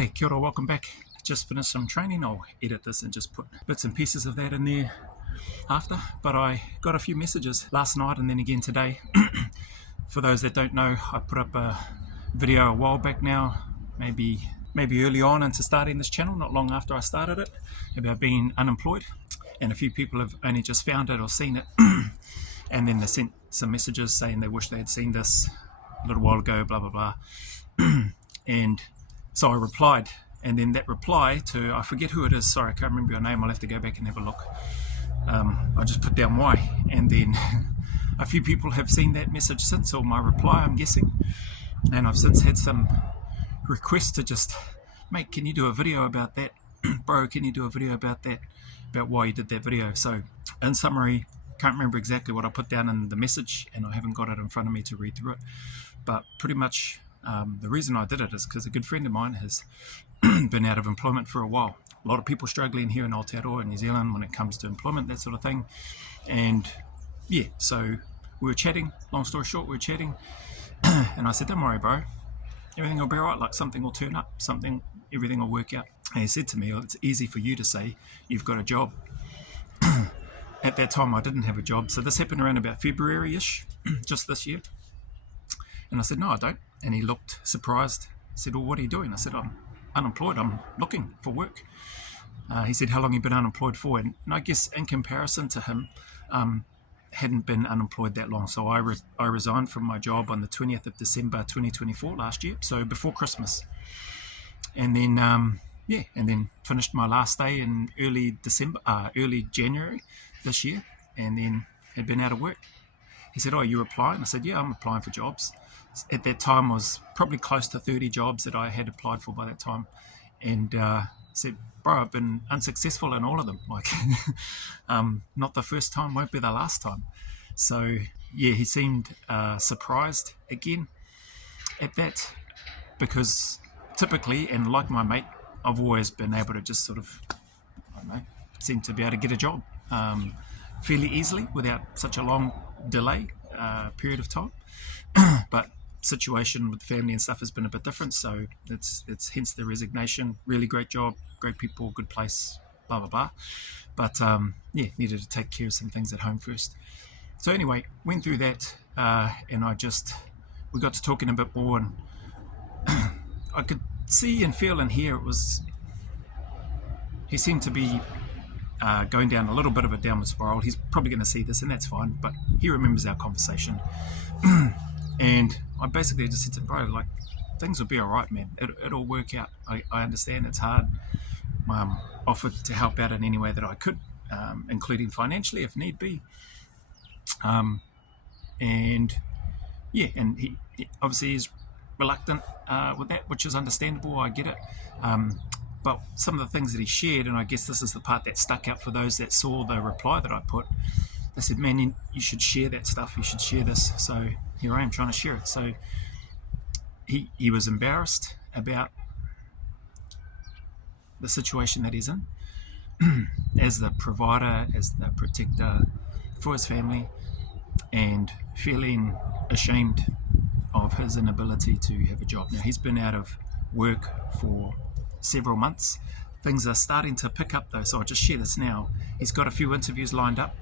Hey, kia ora, welcome back. Just finished some training. I'll edit this and just put bits and pieces of that in there after. But I got a few messages last night and then again today. For those that don't know, I put up a video a while back now, maybe early on into starting this channel, not long after I started it, about being unemployed. And a few people have only just found it or seen it. And then they sent some messages saying they wish they had seen this a little while ago, blah, blah, blah. And so I replied, and then that reply to, I forget who it is, sorry, I can't remember your name, I'll have to go back and have a look. I just put down why, and then a few people have seen that message since, or my reply, I'm guessing, and I've since had some requests to just, mate, can you do a video about that? Bro, can you do a video about that, about why you did that video? So, in summary, can't remember exactly what I put down in the message, and I haven't got it in front of me to read through it, but pretty much the reason I did it is because a good friend of mine has been out of employment for a while. A lot of people struggling here in Aotearoa in New Zealand when it comes to employment, that sort of thing. And yeah, so we were chatting, long story short, we were chatting, and I said, don't worry, bro, everything will be all right, like something will turn up, everything will work out. And he said to me, oh, it's easy for you to say you've got a job. At that time, I didn't have a job. So this happened around about February-ish, just this year. And I said, no, I don't. And he looked surprised. He said, well, what are you doing? I said, I'm unemployed. I'm looking for work. He said, how long have you been unemployed for? And I guess in comparison to him, hadn't been unemployed that long. So I resigned from my job on the 20th of December 2024 last year, so before Christmas. And then, and then finished my last day in early January this year, and then had been out of work. He said, oh, you're applying? I said, yeah, I'm applying for jobs. At that time, was probably close to 30 jobs that I had applied for by that time. And said, bro, I've been unsuccessful in all of them. Like, not the first time, won't be the last time. So, yeah, he seemed surprised again at that, because typically, and like my mate, I've always been able to just sort of, I don't know, seem to be able to get a job fairly easily without such a long delay period of time. But situation with family and stuff has been a bit different, so it's hence the resignation. Really great job, great people, good place, blah blah blah. But needed to take care of some things at home first. So anyway, went through that, and we got to talking a bit more, and I could see and feel and hear he seemed to be going down a little bit of a downward spiral. He's probably going to see this, and that's fine, but he remembers our conversation. And I basically just said to him, bro, like, things will be all right, man. It'll work out. I understand it's hard. Offered to help out in any way that I could, including financially if need be. And he obviously is reluctant with that, which is understandable. I get it. But some of the things that he shared, and I guess this is the part that stuck out for those that saw the reply that I put, they said, man, you should share that stuff. You should share this. So here I am trying to share it. So he was embarrassed about the situation that he's in as the provider, as the protector for his family, and feeling ashamed of his inability to have a job. Now, he's been out of work for several months. Things are starting to pick up though, so I'll just share this now. He's got a few interviews lined up,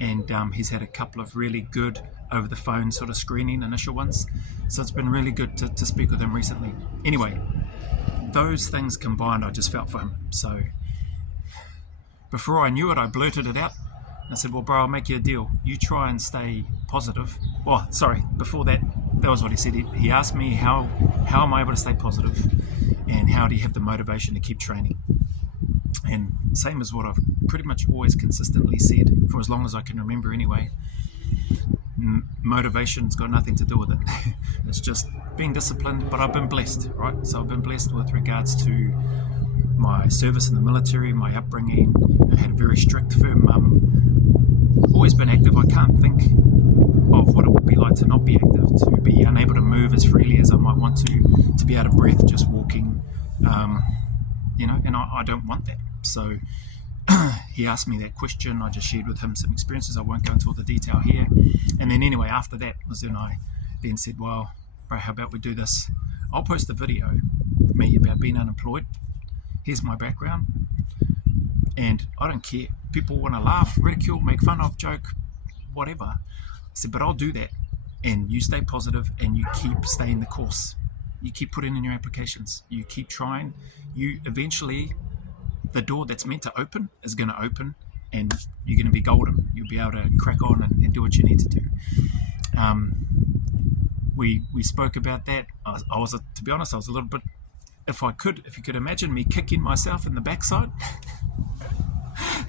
and he's had a couple of really good over the phone sort of screening initial ones, so it's been really good to speak with him recently. Anyway, those things combined, I just felt for him. So before I knew it, I blurted it out. I said, well, bro, I'll make you a deal. You try and stay positive. Well, sorry, before that was what he said. He asked me how am I able to stay positive, and how do you have the motivation to keep training? And same as what I've pretty much always consistently said for as long as I can remember anyway. Motivation's got nothing to do with it. It's just being disciplined. But I've been blessed, right? So I've been blessed with regards to my service in the military, my upbringing. I had a very strict, firm mum. Always been active. I can't think of what it would be like to not be active, to be unable to move as freely as I might want to be out of breath just walking, and I don't want that. So he asked me that question. I just shared with him some experiences. I won't go into all the detail here. And then anyway, after that was then I then said, well, bro, how about we do this? I'll post the video with me about being unemployed. Here's my background, and I don't care. People want to laugh, ridicule, make fun of, joke, whatever. I said, but I'll do that, and you stay positive, and you keep staying the course. You keep putting in your applications. You keep trying. You eventually, the door that's meant to open is going to open, and you're going to be golden. You'll be able to crack on and do what you need to do. We spoke about that. I was, to be honest, I was a little bit, if you could imagine me kicking myself in the backside.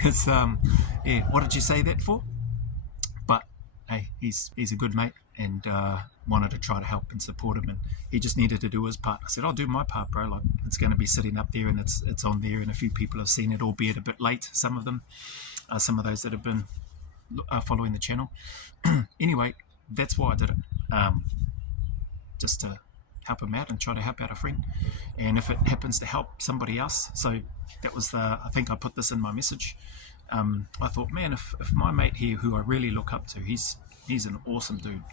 It's what did you say that for? But hey, he's a good mate, and wanted to try to help and support him, and he just needed to do his part. I said, I'll do my part, bro. Like, it's going to be sitting up there, and it's on there, and a few people have seen it, albeit a bit late. Some of them, some of those that have been following the channel. Anyway, that's why I did it, just to help him out and try to help out a friend, and if it happens to help somebody else. So that was I think I put this in my message. I thought, man, if my mate here, who I really look up to, he's an awesome dude.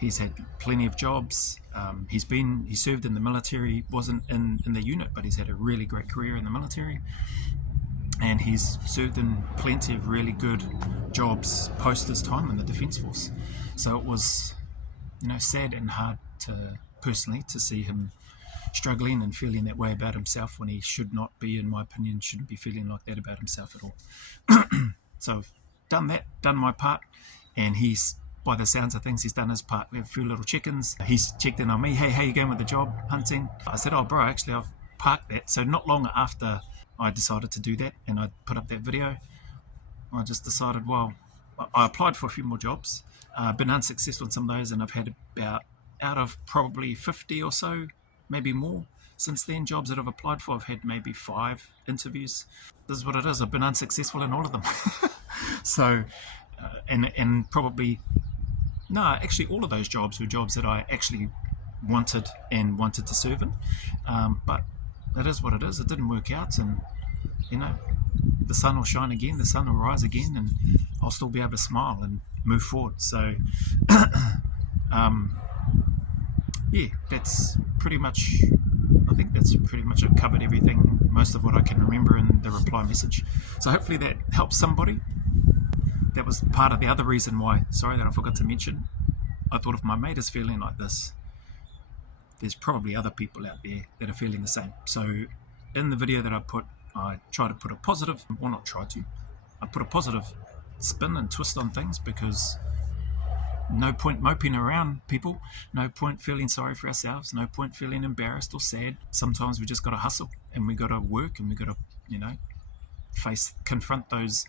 He's had plenty of jobs. He served in the military, wasn't in the unit, but he's had a really great career in the military, and he's served in plenty of really good jobs post his time in the Defence Force. So it was, sad and hard personally to see him struggling and feeling that way about himself when he should not be, in my opinion, shouldn't be feeling like that about himself at all. So I've done my part, and he's, by the sounds of things, he's done his part. We have a few little chickens. He's checked in on me. Hey, how you going with the job hunting? I said, oh bro, actually I've parked that. So not long after I decided to do that and I put up that video, I just decided, well, I applied for a few more jobs, been unsuccessful in some of those, and I've had about, out of probably 50 or so, maybe more since then, jobs that I've applied for, I've had maybe 5 interviews. This is what it is. I've been unsuccessful in all of them. So, and probably, no, actually all of those jobs were jobs that I actually wanted to serve in. But that is what it is. It didn't work out, and the sun will shine again, the sun will rise again, and I'll still be able to smile and move forward. So, yeah, that's pretty much, I think that's pretty much, I've covered everything, most of what I can remember in the reply message. So hopefully that helps somebody. That was part of the other reason why, sorry, that I forgot to mention. I thought if my mate is feeling like this, there's probably other people out there that are feeling the same. So in the video that I put, I try to put a positive, well, not try to, I put a positive spin and twist on things, because no point moping around, people. No point feeling sorry for ourselves. No point feeling embarrassed or sad. Sometimes we just got to hustle, and we got to work, and we got to, confront those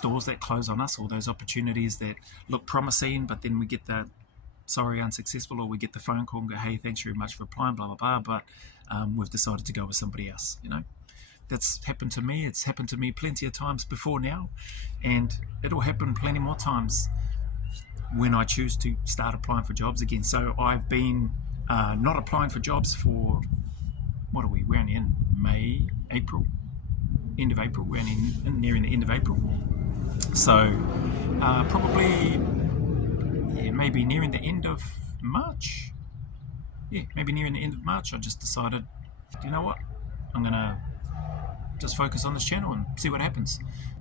doors that close on us, or those opportunities that look promising, but then we get that sorry, unsuccessful, or we get the phone call and go, hey, thanks very much for applying, blah, blah, blah, but we've decided to go with somebody else. That's happened to me. It's happened to me plenty of times before now, and it'll happen plenty more times when I choose to start applying for jobs again. So I've been not applying for jobs for, what are we, we're only in May, April, end of April, we're only nearing the end of April. So probably, maybe nearing the end of March. Maybe nearing the end of March, I just decided, you know what, I'm going to just focus on this channel and see what happens.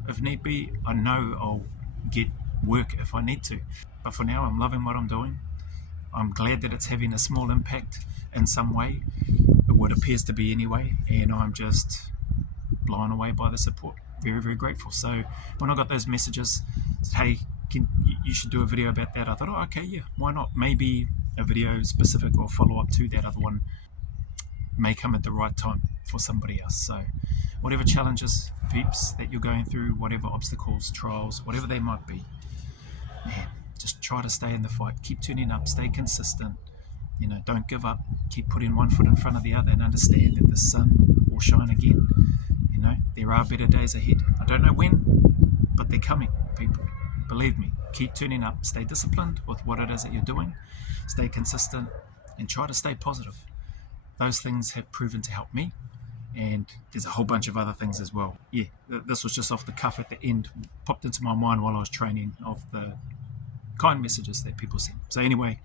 If need be, I know I'll get work if I need to. But for now, I'm loving what I'm doing. I'm glad that it's having a small impact in some way, what appears to be anyway, and I'm just blown away by the support. Very, very grateful. So when I got those messages, hey, you should do a video about that, I thought, oh, okay, yeah, why not? Maybe a video specific or follow-up to that other one may come at the right time for somebody else. So whatever challenges, peeps, that you're going through, whatever obstacles, trials, whatever they might be, man, just try to stay in the fight. Keep tuning up, stay consistent, don't give up. Keep putting one foot in front of the other, and understand that the sun will shine again. There are better days ahead. I don't know when, but they're coming, people. Believe me, keep tuning up, stay disciplined with what it is that you're doing, stay consistent, and try to stay positive. Those things have proven to help me, and there's a whole bunch of other things as well. Yeah, this was just off the cuff at the end, popped into my mind while I was training, of the kind messages that people sent. So anyway,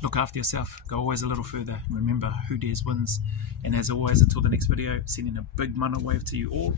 Look after yourself. Go always a little further. Remember, who dares wins. And as always, until the next video, sending a big mana wave to you all.